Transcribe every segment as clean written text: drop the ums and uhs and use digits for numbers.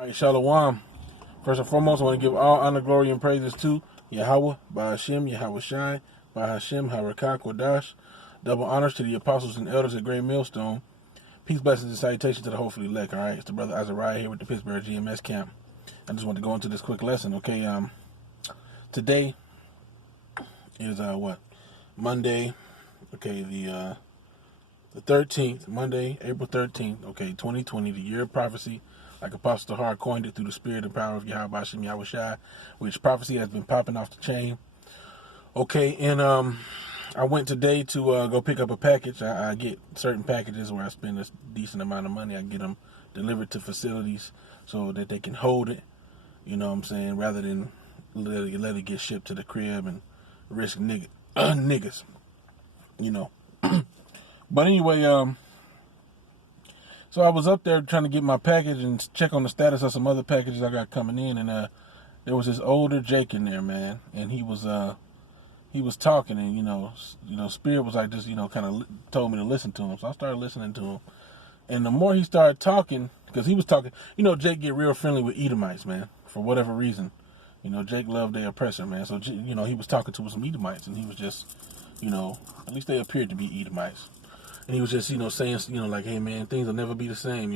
All right, Shalom. First and foremost, I want to give all honor, glory, and praises to Yahweh, by Hashem, Yahweh Shai, by Hashem, Harakah, Kodash. Double honors to the apostles and elders at Great Millstone. Peace, blessings, and salutations to the hopefully elect. All right, it's the brother Azariah here with the Pittsburgh GMS camp. I just want to go into this quick lesson. Okay, today is Monday. Okay, the 13th, Monday, April 13th. Okay, 2020, the year of prophecy. Like Apostle Tahar coined it through the spirit and power of Yahweh Hashem Yahweh Shai, which prophecy has been popping off the chain. Okay, and I went today to go pick up a package. I get certain packages where I spend a decent amount of money. I get them delivered to facilities so that they can hold it, you know what I'm saying, rather than let it get shipped to the crib and risk niggas, you know. But anyway, so I was up there trying to get my package and check on the status of some other packages I got coming in, and there was this older Jake in there, man, and he was talking, and you know, Spirit was like, just kind of told me to listen to him, so I started listening to him, and the more he started talking, because he was talking, Jake get real friendly with Edomites, man, for whatever reason, Jake loved their oppressor, man, so he was talking to some Edomites, and he was just, at least they appeared to be Edomites. And he was just, saying, like, hey, man, things will never be the same,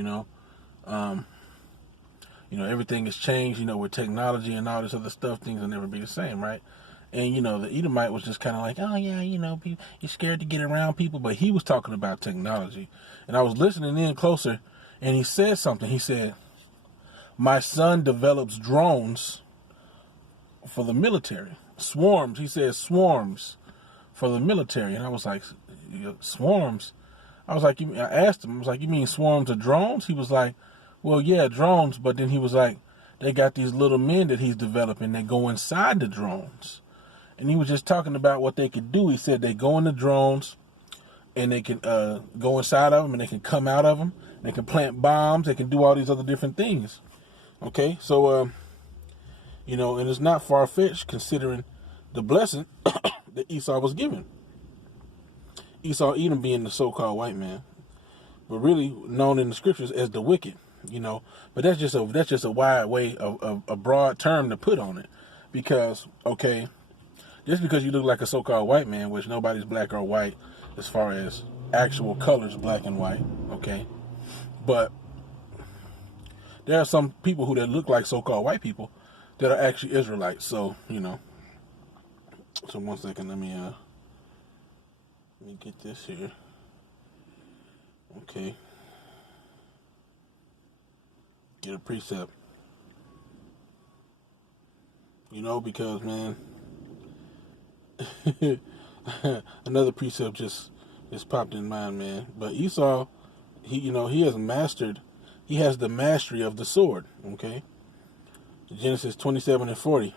everything has changed, with technology and all this other stuff, things will never be the same, right? And, the Edomite was just kind of like, oh, yeah, you're scared to get around people. But he was talking about technology. And I was listening in closer, and he said something. He said, my son develops drones for the military. Swarms. He said swarms for the military. And I was like, swarms? I was like, I asked him, I was like, you mean swarms of drones? He was like, well, yeah, drones. But then he was like, they got these little men that he's developing. They go inside the drones. And he was just talking about what they could do. He said they go in the drones and they can go inside of them and they can come out of them. They can plant bombs. They can do all these other different things. Okay, so, and it's not far-fetched considering the blessing that Esau was given. Esau, Edom being the so-called white man, but really known in the scriptures as the wicked, But that's just a wide way of a broad term to put on it, because just because you look like a so-called white man, which nobody's black or white as far as actual colors, black and white, but there are some people that look like so-called white people that are actually Israelites. So So 1 second, let me get this here. Okay. Get a precept. Because, man, another precept just popped in mind, man. But Esau, he has the mastery of the sword, okay? Genesis 27:40.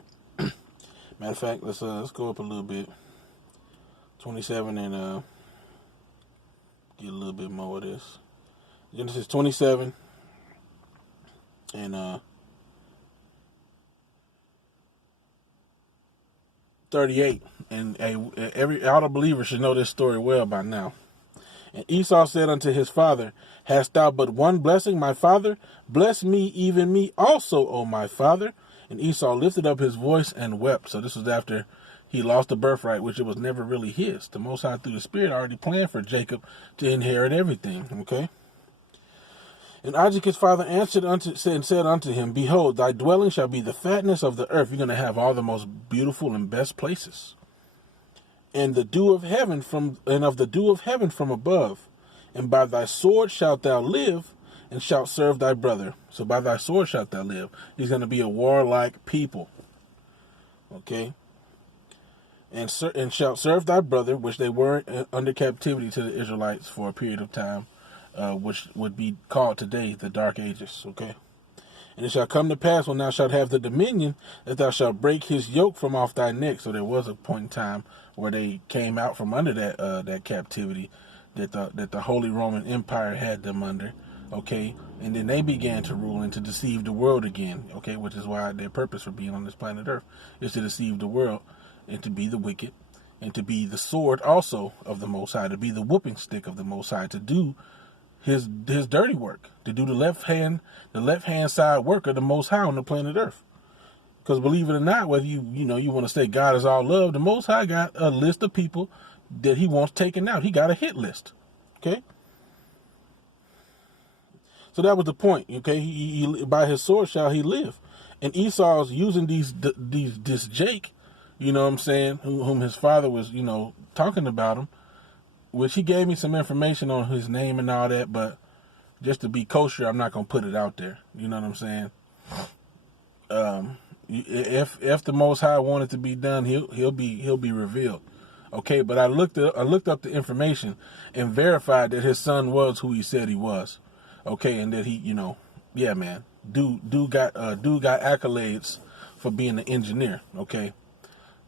Matter of fact, let's go up a little bit. 27 and get a little bit more of this. Genesis 27 and 38. And all the believers should know this story well by now. And Esau said unto his father, hast thou but one blessing, my father? Bless me, even me also, O my father. And Esau lifted up his voice and wept. So this was after he lost the birthright, which it was never really his. The Most High, through the Spirit, already planned for Jacob to inherit everything, okay? And Isaac his father answered and said unto him, behold, thy dwelling shall be the fatness of the earth. You're going to have all the most beautiful and best places. And the dew of heaven from above. And by thy sword shalt thou live, and shalt serve thy brother. So by thy sword shalt thou live. He's going to be a warlike people. Okay? And shalt serve thy brother, which they were under captivity to the Israelites for a period of time, which would be called today the Dark Ages. Okay? And it shall come to pass when thou shalt have the dominion, that thou shalt break his yoke from off thy neck. So there was a point in time where they came out from under that captivity that the Holy Roman Empire had them under. Okay, and then they began to rule and to deceive the world again. Okay, which is why their purpose for being on this planet Earth is to deceive the world and to be the wicked and to be the sword also of the Most High, to be the whooping stick of the Most High, to do his dirty work, to do the left hand side work of the Most High on the planet Earth. Because believe it or not, whether you want to say God is all love, the Most High got a list of people that he wants taken out. He got a hit list. Okay. So that was the point. Okay. He by his sword shall he live. And Esau's using this Jake, you know what I'm saying, whom his father was, talking about him, which he gave me some information on his name and all that, but just to be kosher, I'm not going to put it out there. You know what I'm saying? If the Most High wanted to be done, he'll be revealed. Okay, but I looked up the information and verified that his son was who he said he was. Okay, and that he, yeah, man, dude got accolades for being an engineer. Okay,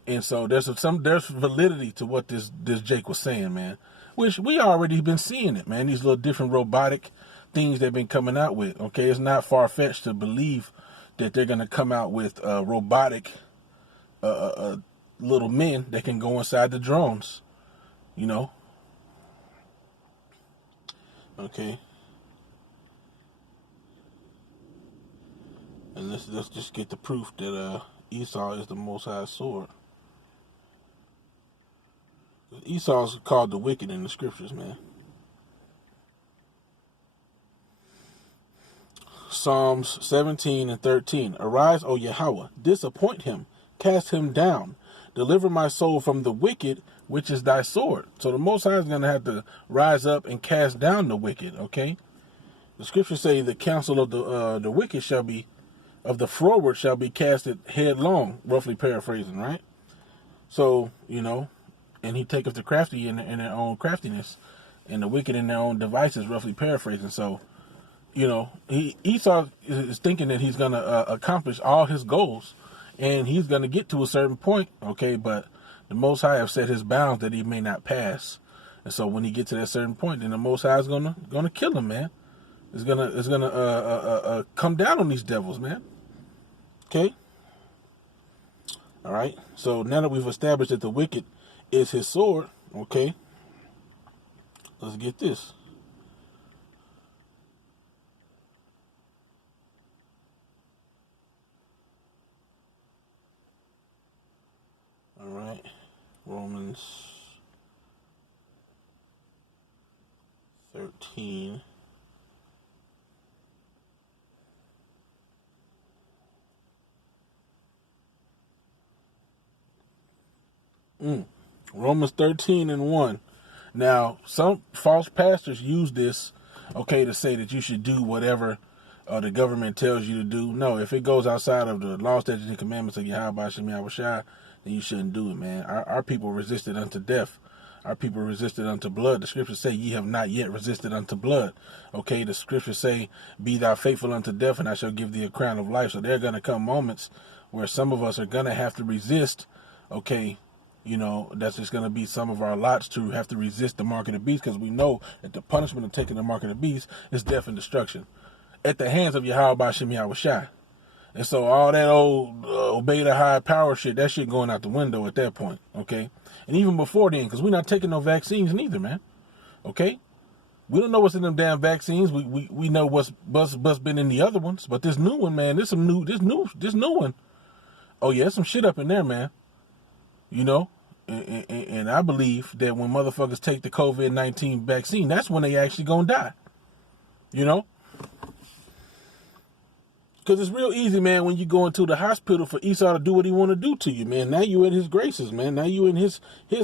and so there's validity to what this Jake was saying, man. Which we already been seeing it, man. These little different robotic things they've been coming out with. Okay, it's not far fetched to believe that they're gonna come out with robotic little men that can go inside the drones. Okay. And let's just get the proof that Esau is the Most High sword. Esau's called the wicked in the scriptures, man. Psalms 17 and 13. Arise, O Yahweh, disappoint him, cast him down, deliver my soul from the wicked, which is thy sword. So the Most High is going to have to rise up and cast down the wicked, okay? The scriptures say the counsel of the wicked shall be, of the froward shall be casted headlong, roughly paraphrasing, right? So, and he taketh the crafty in their own craftiness, and the wicked in their own devices, roughly paraphrasing. So, Esau is thinking that he's going to accomplish all his goals, and he's going to get to a certain point, okay? But the Most High have set his bounds that he may not pass, and so when he gets to that certain point, then the Most High is gonna kill him, man. It's gonna come down on these devils, man. Okay. All right. So now that we've established that the wicked is his sword, okay, let's get this. All right. Romans 13. Romans 13 and 1. Now, some false pastors use this, okay, to say that you should do whatever the government tells you to do. No, if it goes outside of the law, statutes, and commandments of Yahweh Shem Yahweh Shai, then you shouldn't do it, man. Our people resisted unto death. Our people resisted unto blood. The scriptures say, ye have not yet resisted unto blood. Okay, the scriptures say, be thou faithful unto death, and I shall give thee a crown of life. So there are going to come moments where some of us are going to have to resist, okay. That's just going to be some of our lots to have to resist the mark of the beast, because we know that the punishment of taking the mark of the beast is death and destruction at the hands of Yahweh Shem Yahweh Shai. And so all that old obey the high power shit, that shit going out the window at that point, okay? And even before then, because we're not taking no vaccines neither, man, okay? We don't know what's in them damn vaccines. We know what's been in the other ones, but this new one, man, this new one. Oh yeah, there's some shit up in there, man. And I believe that when motherfuckers take the COVID-19 vaccine, that's when they actually gonna die. Because it's real easy, man, when you go into the hospital for Esau to do what he want to do to you, man. Now you in his graces, man. Now you in his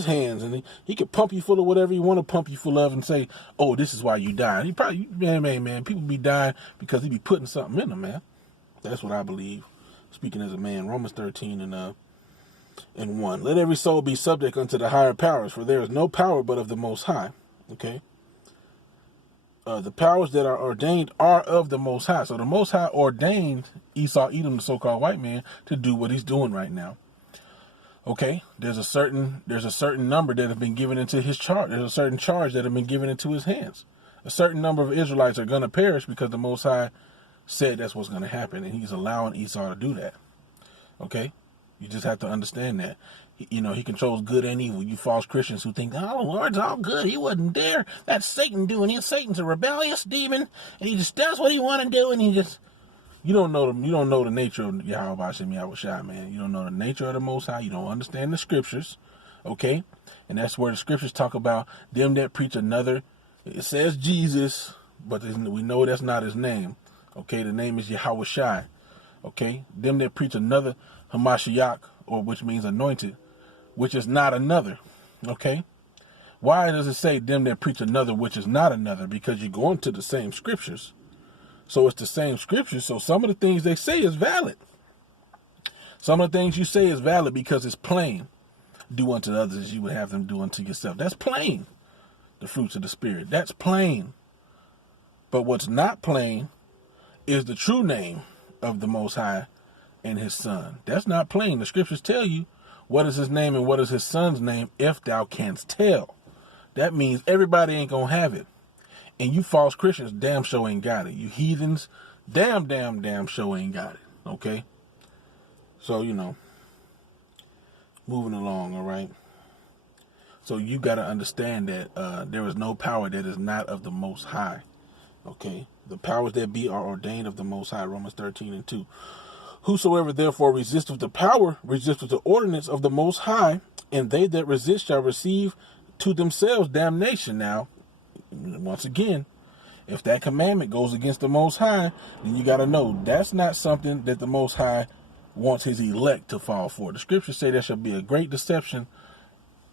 hands, and he can pump you full of whatever he want to pump you full of and say, oh, this is why you dying. He probably, man, people be dying because he be putting something in them, man. That's what I believe. Speaking as a man, Romans 13 and 1. Let every soul be subject unto the higher powers, for there is no power but of the Most High. Okay? The powers that are ordained are of the Most High. So the Most High ordained Esau, Edom, the so-called white man, to do what he's doing right now. Okay? There's a certain number that have been given into his charge. There's a certain charge that have been given into his hands. A certain number of Israelites are going to perish because the Most High said that's what's going to happen, and he's allowing Esau to do that. Okay? You just have to understand that. He controls good and evil. You false Christians who think, oh, the Lord's all good. He wasn't there. That's Satan doing it. Satan's a rebellious demon, and he just does what he want to do, and you don't know the nature of Yahweh Hashem Yahweh Shai, man. You don't know the nature of the Most High. You don't understand the scriptures, okay? And that's where the scriptures talk about them that preach another. It says Jesus, but we know that's not his name, okay? The name is Yahweh Shai, okay? Them that preach another Hamashiach, or which means anointed, which is not another, okay? Why does it say them that preach another, which is not another? Because you're going to the same scriptures. So it's the same scriptures. So some of the things they say is valid. Some of the things you say is valid because it's plain. Do unto others as you would have them do unto yourself. That's plain. The fruits of the Spirit. That's plain. But what's not plain is the true name of the Most High and his Son. That's not plain. The scriptures tell you what is his name and what is his Son's name if thou canst tell. That means everybody ain't going to have it. And you false Christians damn sure ain't got it. You heathens damn sure ain't got it. Okay? So, moving along, all right? So you got to understand that there is no power that is not of the Most High. Okay? The powers that be are ordained of the Most High. Romans 13:2. Whosoever therefore resisteth the power, resisteth the ordinance of the Most High, and they that resist shall receive to themselves damnation. Now, once again, if that commandment goes against the Most High, then you got to know that's not something that the Most High wants his elect to fall for. The scriptures say there shall be a great deception,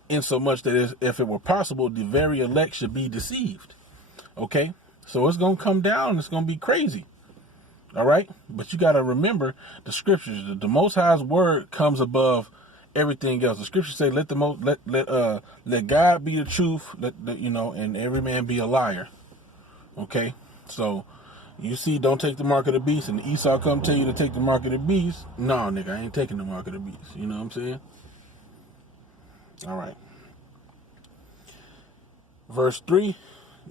insomuch that if it were possible, the very elect should be deceived. Okay? So it's going to come down. It's going to be crazy. All right? But you got to remember the scriptures. The Most High's word comes above everything else. The scriptures say, let God be the truth, and every man be a liar. Okay? So you see, don't take the mark of the beast, and Esau come tell you to take the mark of the beast. No, nigga, I ain't taking the mark of the beast. You know what I'm saying? All right. Verse 3,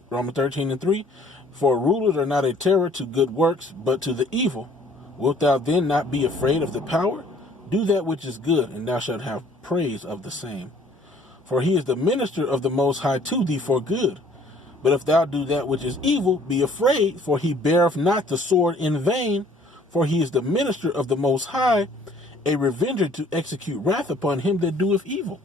Romans 13:3. For rulers are not a terror to good works, but to the evil. Wilt thou then not be afraid of the power? Do that which is good, and thou shalt have praise of the same. For he is the minister of the Most High to thee for good. But if thou do that which is evil, be afraid, for he beareth not the sword in vain. For he is the minister of the Most High, a revenger to execute wrath upon him that doeth evil.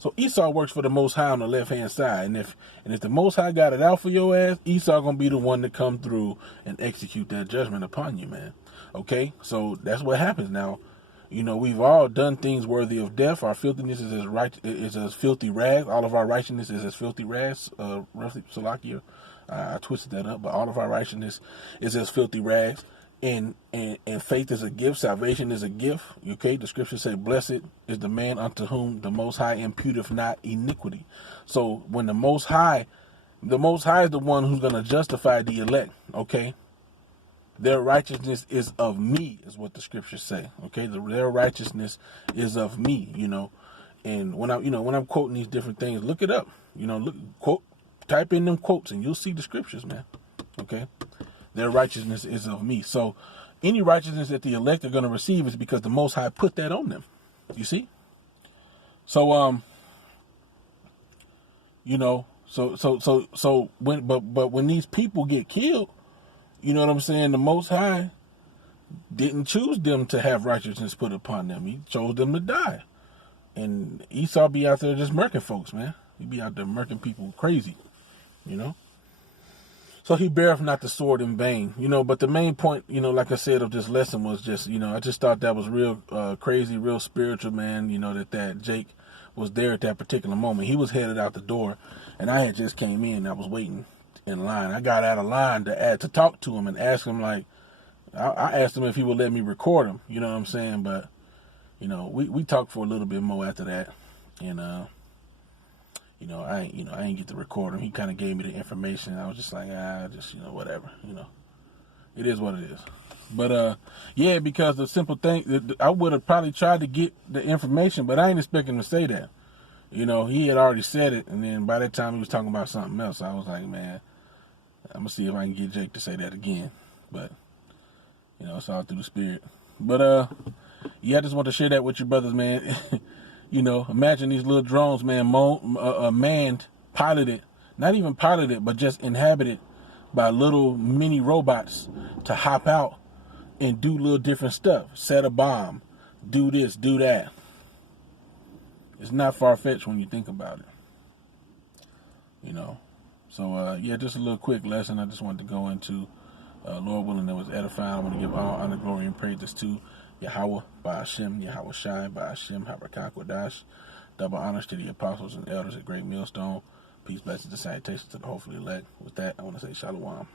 So Esau works for the Most High on the left-hand side. And if the Most High got it out for your ass, Esau going to be the one to come through and execute that judgment upon you, man. Okay? So that's what happens now. We've all done things worthy of death. Our filthiness is as filthy rags. All of our righteousness is as filthy rags. Roughly, Salakia. I twisted that up. But all of our righteousness is as filthy rags. And faith is a gift. Salvation is a gift. Okay, the scriptures say, blessed is the man unto whom the Most High imputeth not iniquity. So when the Most High is the one who's going to justify the elect. Okay, their righteousness is of me, is what the scriptures say. Okay, their righteousness is of me. And when I'm quoting these different things, look it up. Type in them quotes, and you'll see the scriptures, man. Okay. Their righteousness is of me. So any righteousness that the elect are going to receive is because the Most High put that on them. You see? So, when these people get killed, you know what I'm saying? The Most High didn't choose them to have righteousness put upon them. He chose them to die. And Esau be out there just murking folks, man. He be out there murking people crazy, So he beareth not the sword in vain, but the main point, like I said, of this lesson was just, I just thought that was real crazy, real spiritual, man, that Jake was there at that particular moment. He was headed out the door, and I had just came in. I was waiting in line. I got out of line to talk to him and ask him, I asked him if he would let me record him, you know what I'm saying? But, we talked for a little bit more after that, and, I ain't get to record him. He kind of gave me the information. I was just like, whatever, it is what it is. But, yeah, because the simple thing, I would have probably tried to get the information, but I ain't expecting him to say that. He had already said it, and then by that time he was talking about something else. I was like, man, I'm going to see if I can get Jake to say that again. But, it's all through the spirit. But, Yeah, I just want to share that with your brothers, man. You know, imagine these little drones, man, manned, piloted, not even piloted, but just inhabited by little mini robots to hop out and do little different stuff. Set a bomb, do this, do that. It's not far-fetched when you think about it. You know. So, yeah, just a little quick lesson I just wanted to go into. Lord willing, that was edifying. I want to give all honor, glory, and praises to Yahweh, Ba'ashem, Yahweh Shai, Ba'ashem, Habakkuk, Wadash. Double honors to the apostles and elders at Great Millstone. Peace, blessings, and salutations to the hopefully elect. With that, I want to say Shalom.